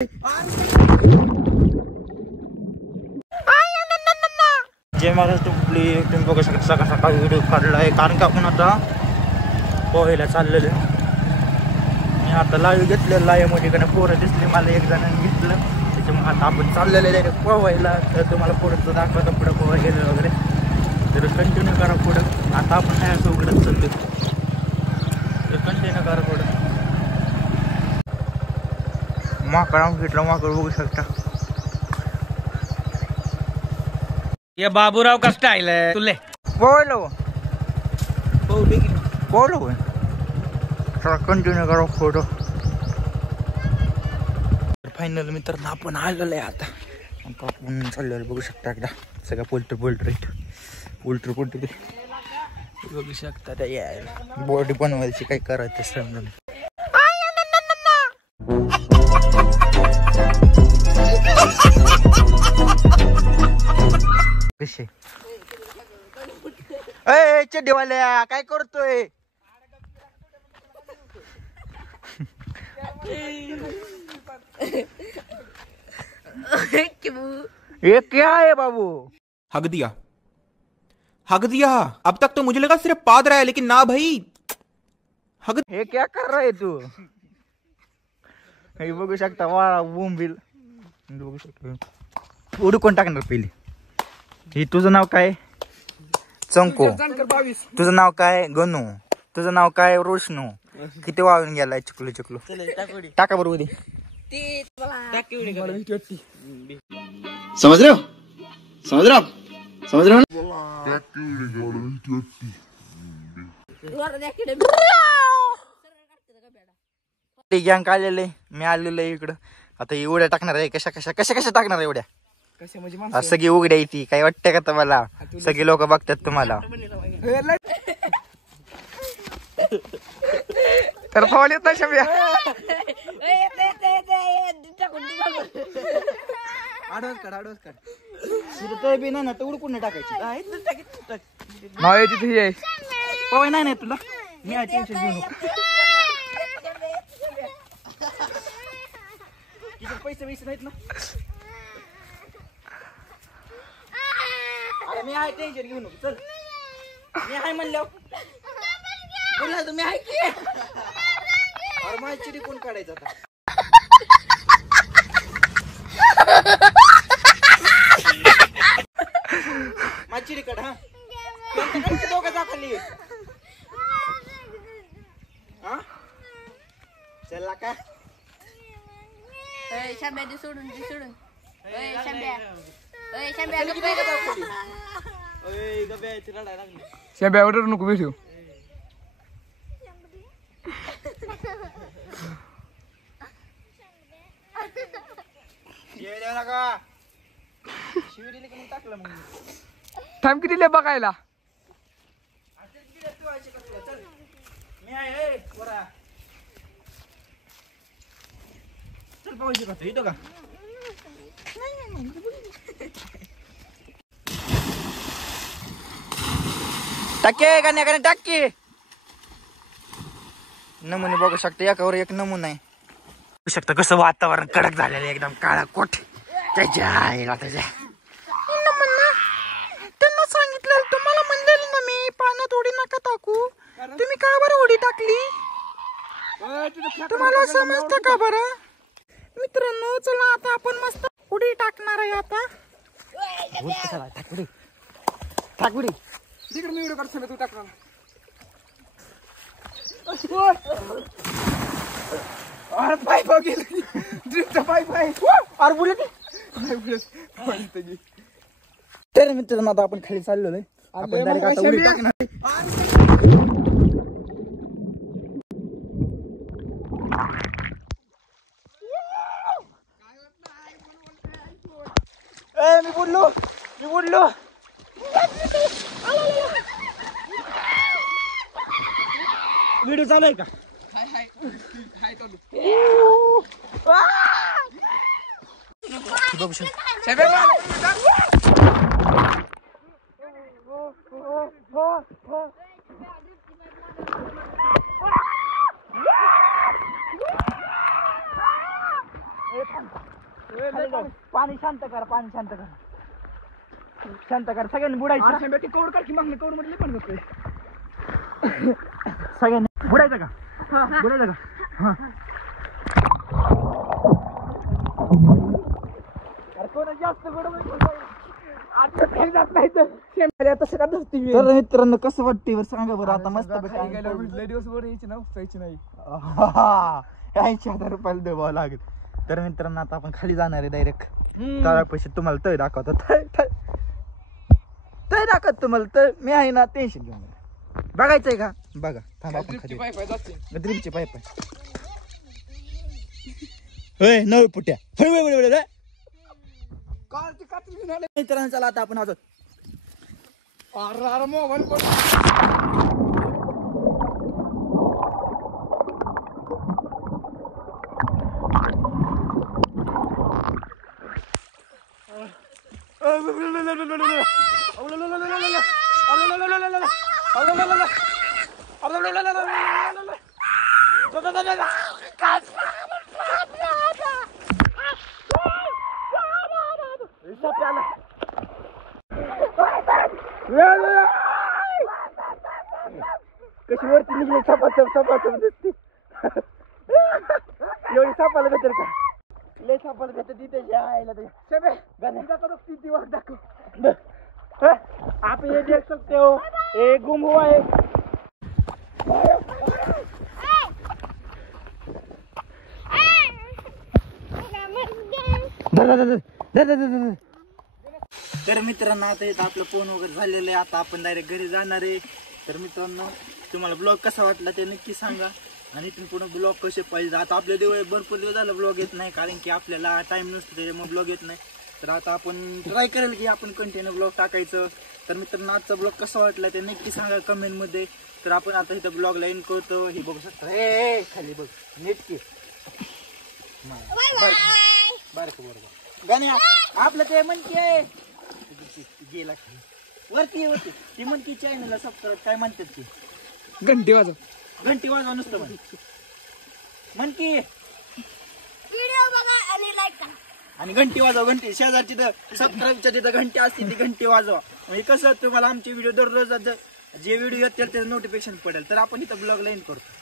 जय महाराज तुम्ही बघू शकता सकाळ सकाळी व्हिडिओ काढलाय कारण का आपण आता पोहायला चाललेलो. मी आता लाईव्ह घेतलेलं लाईव्हमध्ये कारण पोरं दिसली मला एक जणांनी घेतलं त्याच्यामुळे आता आपण चाललेलं डायरेक्ट पोहायला. तर तुम्हाला पुढचं दाखवतो पुढं पोहाय गेलं वगैरे तर कंटिन्यू करा पुढं. आता आपण काय असं उघडत चाललो तर कंटिन्यू करा पुढं. माकडा घेतलं माकड बघू शकता. ये बाबूराव का स्टाइल है तुले पोहलो थोडा कंटिन्यू करा फोटो. फायनल मित्रांनो आपण आलेलो आहे आता आपण चाललेलो बघू शकता एकदा सगळं पोल्ट्री बघू शकता. त्या यायला बॉडी बनवायची काय करायचं समजून कसे ए चड्डीवाल्या काय करतोय. ये क्या है बाबू. हग दिया अब तक तो मुझे लगा सिर्फ पाद रहा है लेकिन ना भाई हग. हे क्या कर रहा है तू. हे बघू शकता वाळा बोंबील बघू शकता. उडी कोण टाकणार पहिली. हे तुझं नाव काय चंको. तुझं नाव काय गनू. तुझं नाव काय रोशनू. किती वाळून गेलाय चिकलू टाका बरोबर दे. समझ रहे हो गँग आलेले मी आलेलो इकडं. आता एवढ्या टाकणार आहे कशा टाकणार एवढ्या सगळी उघड्या येते काय वाटतंय का तुम्हाला. सगळे लोक बघतात तुम्हाला तर पाऊल येत नाही शब्या बी नाही ना तर उडकून टाकायची नाही तिथे पवाय नाही तुला. मी टेन्शन घेऊ नको. पैसे नाहीत ना. अरे मी आहे टेन्शन घेऊ नको चल. मी आहे म्हणल्यावर बोला तुम्ही आहे की. अरे माझी चिडी कोण काढायचं आता. माझी चिडी काढ. हा दोघं जा खाली. हा चला का सोडून शंभ्या ऑर्डर नको भेटू. थांब किती बघायला. मी आहे चल पाहिजे का येतो का. टाके गाण्याकडे टाके नमुने बघू शकता. एकावर एक नमुना आहे बघू शकता कसं वातावरण कडक झालेलं एकदम काळा कोट. त्याच्या आईला त्याच्या त्यांना सांगितलं तुम्हाला म्हणलेलं ना मी पाण्यात उडी नका टाकू. तुम्ही का बरं उडी टाकली. तुम्हाला समजतं का बरं मित्रांनो. चला आता आपण मस्त उडी टाकणार आहे आता. ठाकुडी तिकडे मी व्हिडिओ काढतो तू टाकणार. अरे पाय गेली ड्रिफ्ट पाय अरे बुलेट. तर मित्रांनो आता आपण खाली चाललेलो आहे. आपण डायरेक्ट आता उडी टाकणार आहे. मी बोललो व्हिडिओ चालू आहे का. बघू शकता पाणी शांत करा, पाणी शांत करा, शांत करा. सगळ्यांनी बुडायचं, कौड काढ की मागणी कौड म्हटले पण जातोय. सगळ्यांनी बुडायचं का? बुडायचं का? हा. जास्त जात नाही तर तसं का धरती मी. तर मित्रांनो कसं वाटतंय बरं सांगा बरं आता. मस्त दिवस वर यायची ना उपसायची नाही. 80,000 रुपयाला द्यावं लागेल. तर मित्रांनो आता आपण खाली जाणार आहे डायरेक्ट तळापाशी. तुम्हाला तळ दाखवतो, तळ दाखवत तुम्हाला. तर मी आहे ना, टेन्शन घेऊन बघायचंय का? बघा थांबा आपण खाली. ड्रिपची पाईप आहे होय, 9 फुट्या. मित्रांनो चला आता आपण अरे मोबाईल कशी वरती निघली सपासप दिसते. एवढी सापाला भेटेल का? लय सापाला भेटत तिथे आयला आप ये देख सकते हो, एक गुम हुआ है. तर मित्रांनो आता इथं आपलं फोन वगैरे झालेलं आहे. आता आपण डायरेक्ट घरी जाणार आहे. तर मित्रांनो तुम्हाला ब्लॉग कसा वाटला ते नक्की सांगा. आणि इथून पुढे ब्लॉग कसे पाहिजे. आता आपल्या दिवस भरपूर दिवस झाला ब्लॉग येत नाही, कारण की आपल्याला टाइम नसतो त्याच्यामुळे ब्लॉग येत नाही. तर आता आपण ट्राय करेल की आपण कंटिन्यू ब्लॉग टाकायचं. तर मित्रांनो आजचा ब्लॉग कसा वाटला ते नक्की सांगा कमेंटमध्ये. तर आपण आता इथं ब्लॉगला एंड करतो. हे बघू शकता, हे खाली बघ नीट की बरोबर गाण्या आपलं ते म्हणते गेला वरती वरती ती म्हणती चॅनलला सबस्क्राईब काय म्हणतात ती घंटी वाजव. घंटी वाजवा नुसतं म्हण की व्हिडिओ बघा आणि लाईक करा. आणि घंटी वाजवा. घंटी शेजारची तर सबस्क्राईबच्या तिथं घंटी असते, ती घंटी वाजवा. म्हणजे कसं तुम्हाला आमचे व्हिडिओ दररोज जे व्हिडिओ येतील त्याचं नोटिफिकेशन पडेल. तर आपण इथं ब्लॉग लाईन करतो.